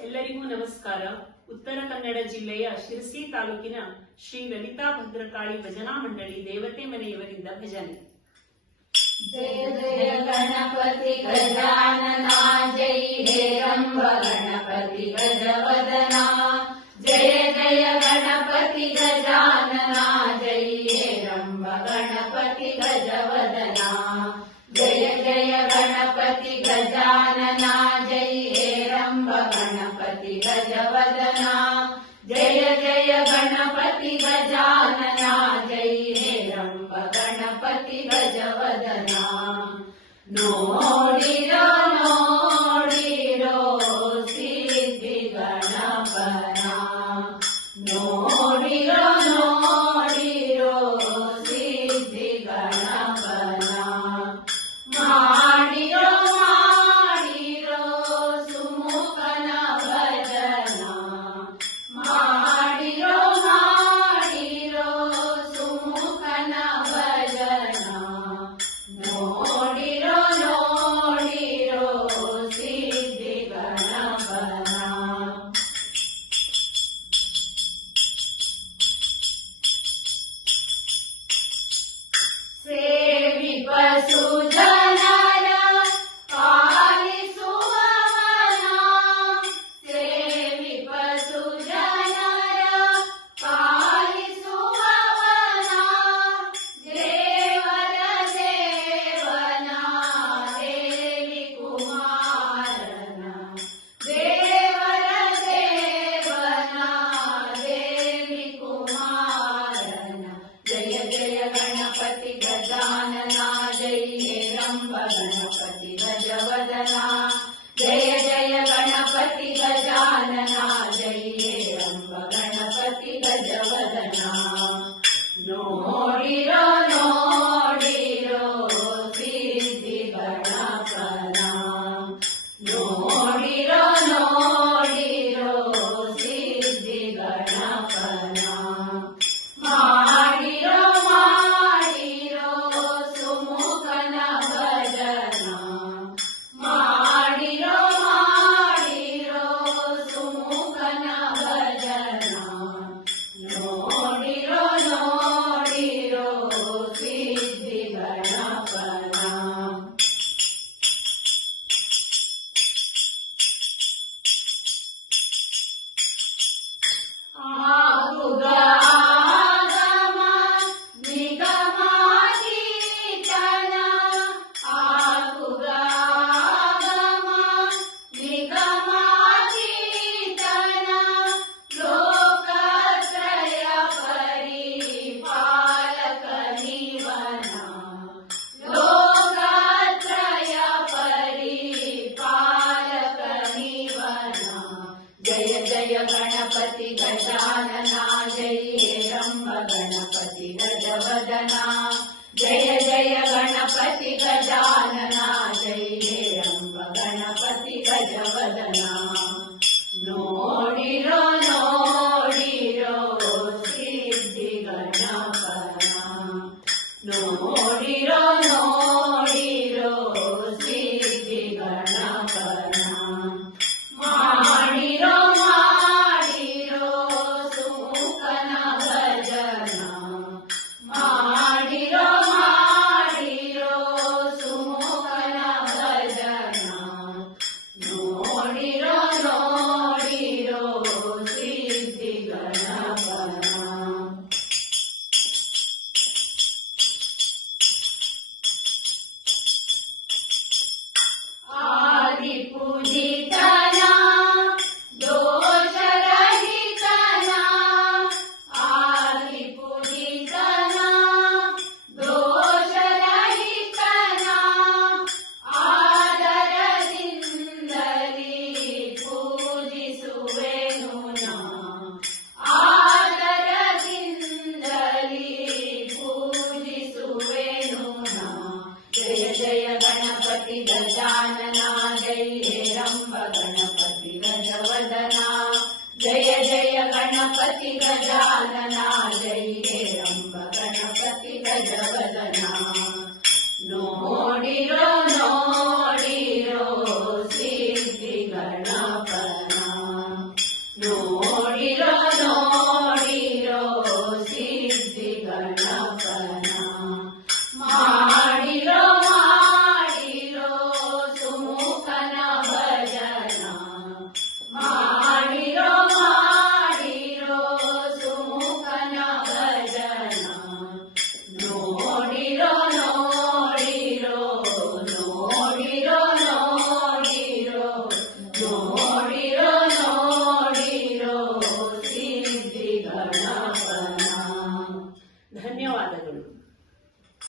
ಎಲ್ಲರಿಗೂ ನಮಸ್ಕಾರ. ಉತ್ತರ ಕನ್ನಡ ಜಿಲ್ಲೆಯ ಶಿರಸಿ ತಾಲೂಕಿನ ಶ್ರೀ ಲಲಿತಾ ಭದ್ರಕಾಳಿ ಭಜನಾ ಮಂಡಳಿ ದೇವತೆ ಮನೆಯವರಿಂದ ಭಜನೆ. ಜಯ ಜಯ ಗಣಪತಿ ಗಜಾನನ, ಜೈ ಹೇರಂಬ ಗಣಪತಿ ಗಜವದನ. ಜಯ ಜಯ ಗಣಪತಿ ಗಜಾನನ, ಜೈ ಹೇರಂಬ ಗಣಪತಿ ಗಜವದನ. ಜಯ ಜಯ ಗಣಪತಿ ಗಜಾನನ, ಜೈ ಹೇರಂಬ ಗಣಪತಿ ಗಜವದನ. ಜಯ ಜಯ ಗಣಪತಿ ಗಜಾನನ, ಜೈ ಹೇರಂಬ ಗಣಪತಿ ಗಜವದನ. ನೋಡಿರೋ ನೋಡಿರೋ ಸಿದ್ಧಿ ಗಣಪನ, ನೋಡಿರೋ ನೋಡಿರೋ ಸಿದ್ಧಿ ಗಣಪನ. ಮಾಡಿರೋ ಮಾಡಿರೋ ಸುಮುಖನ ಭಜನ, ಮಾಡಿರೋ ಮಾಡಿರೋ ಸುಮುಖನ ಭಜನ. ನೋಡಿರೋ ನೋಡಿರೋ ಸಿದ್ಧಿ ಗಣಪನ. ಸೇವಿಪ ಸುಜನರ ಪಾಲಿಸುವವನ, ಸೇವಿಪ ಸುಜನರ ಪಾಲಿಸುವವನ. ದೇವರ ದೇವನ ದೇವಿ ಕುಮಾರನ, ದೇವರ ದೇವನ ದೇವಿ ಕುಮಾರನ. ಜಯ ಜಯ ಗಣಪತಿ ಗಜಾನನ, ಜೈ ಹೇರಂಬ ಗಣಪತಿ ಗಜವದನ. ಜಯ ಜಯ ಗಣಪತಿ ಗಜಾನನ, ಜೈ ಹೇರಂಬ ಗಣಪತಿ ಗಜವದನ. ನೋಡಿರೋ ನೋಡಿರೋ ಸಿದ್ಧಿ ಗಣಪನ, ನೋಡಿರೋ ನೋಡಿರೋ ಸಿದ್ಧಿ ಗಣಪನ. ಮಾಡಿರೋ ಮಾಡಿರೋ ಸುಮುಖನ ಭಜನ, ಮಾಡಿರೋ ಮಾಡಿರೋ ಸುಮುಖನ ಭಜನ. ನೋಡಿರೋ ನೋಡಿರೋ ಸಿದ್ಧಿ ಗಣಪನ. ಆಗುಗ ಆಗಮ ನಿಗಮಾತೀತನ, ಆಗುಗ ಆಗಮ ನಿಗಮಾತೀತನ. ಲೋಕತ್ರಯ ಪರಿಪಾಲಕ ನಿವನ, ಲೋಕತ್ರಯ ಪರಿಪಾಲಕ ನಿವನ. ಜಯ ಜಯ ಗಣಪತಿ ಗಜಾನನ, ಜೈ ಹೇರಂಬ ಗಣಪತಿ ಗಜವದನ. ಜಯ ಜಯ ಗಣಪತಿ ಗಜಾನನ, ಜೈ ಹೇರಂಬ ಗಣಪತಿ ಗಜವದನ. ನೋಡಿರೋ ನೋಡಿರೋ ಸಿದ್ಧಿ ಗಣಪನ, ನೋಡಿರೋ ನೋಡಿರೋ ಸಿದ್ಧಿ ಗಣಪನ. ಮಾಡಿರೋ ಮಾಡಿರೋ ಸುಮುಖನ ಭಜನ, ಮಾಡಿರೋ ಮಾಡಿರೋ ಸುಮುಖನ ಭಜನ. ನೋಡಿರೋ ನೋಡಿರೋ ಸಿದ್ಧಿ ಗಣಪನ. ಆದಿ ಪೂಜಿತನ, ದೋಷರಹಿತನ, ಆದಿ ಪೂಜಿತನ, ದೋಷರಹಿತನ. ಆದರದಿಂದಲೇ ಪೂಜಿಸುವೆನು ನಾ, ಆದರದಿಂದಲೇ ಪೂಜಿಸುವೆನು ನಾ. ಜಯ ಜಯ ಗಣಪತಿ ಗಜಾನನ, ಜೈ ಹೇರಂಬ ಗಣಪತಿ ಗಜವದನ. ಜಯ ಜಯ ಗಣಪತಿ ಗಜಾನನ, ಜೈ ಹೇರಂಬ ಗಣಪತಿ ಗಜವದನ. ನೋಡಿರೋ